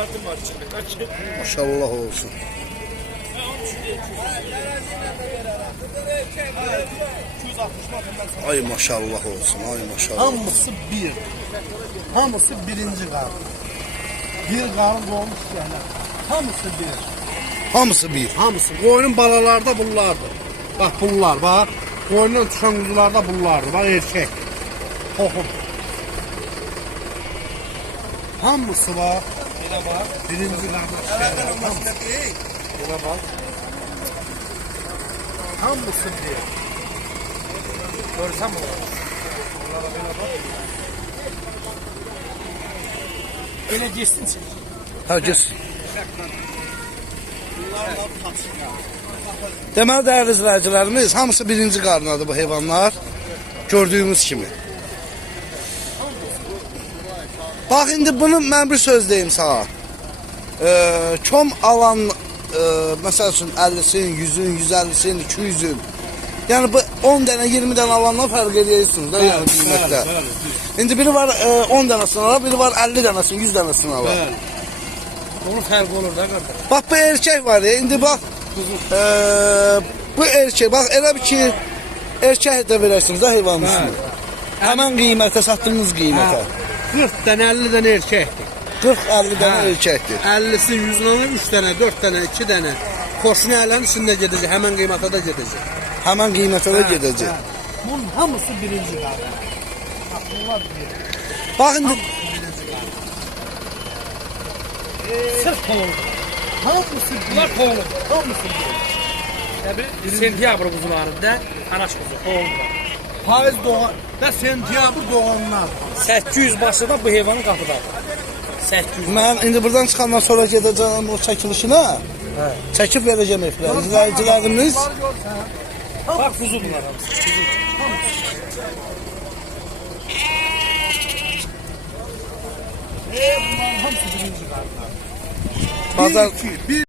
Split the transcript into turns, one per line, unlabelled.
Maşallah olsun. Ay maşallah olsun, ay maşallah.
Hamısı bir. Hamısı birinci qarın. Bir qarın olmuş yani. Hamısı bir.
Hamısı bir.
Hamısı. Qoyunun balaları da bunlardır. Bak bunlar bak. Qoyunun düşən quzular da bunlardır. Bak erkek. Toxum. Hamısı var. Belə bak. Birinci qarın. Belə bak. Hamısı bir. Görsəm olur. Elə geçsin.
Ha gez. Deməli dəyərli izləyicilərimiz, hamısı birinci qarnadır bu heyvanlar. Gördüyümüz kimi. Bax indi bunu mən bir söz deyim sana. Kom alan məsəl üçün 50-sin, 100-ün, 150-sin, 200-ün. Yəni bu 10 dənə, 20 dənə alandan fərq edirsiniz də yəni qiymətdə. İndi biri var 10 dənəsini alır, biri var 50 dənəsini, 100 dənəsini alır.
Onun fərqi olur da qardaş.
Bax bu erkək var ya, indi bax bu erkək, bax elə bir ki erkək də verərsiniz də heyvanınızı. Həmən qiymətə, satdığınız qiymətə.
40 dənə, 50 dənə erkəkdir.
40-50 dənə erkəkdir.
50'si 100'ün 3 dənə, 4 dənə, 2 dənə. Koşunu ələnin içində gedəcək, həmən qiymətə də gedəcək.
Həmən qiymətə də gedəcək.
Bunun hamısı birinci qarın. Bax bunlar bir.
Bax indi
Sırf toğlu. Hamısı bir. Bunlar toğlu. Hamısı bir.
Tabii sentyabr kuzularında anaç kuzu toğlular.
Payız doğan da sentyabr doğanlar.
800 başında bu heyvanın kapıdadır. 800.
mən indi buradan çıxandan sonra gedəcəm o çəkilişinə. Çəkib verəcəm eflər. İzləyicilərimiz
Bak kuzu bunlar hamısı. Kuzu.
Bunların hamısı birinci qarınlar.
bazar
Bir,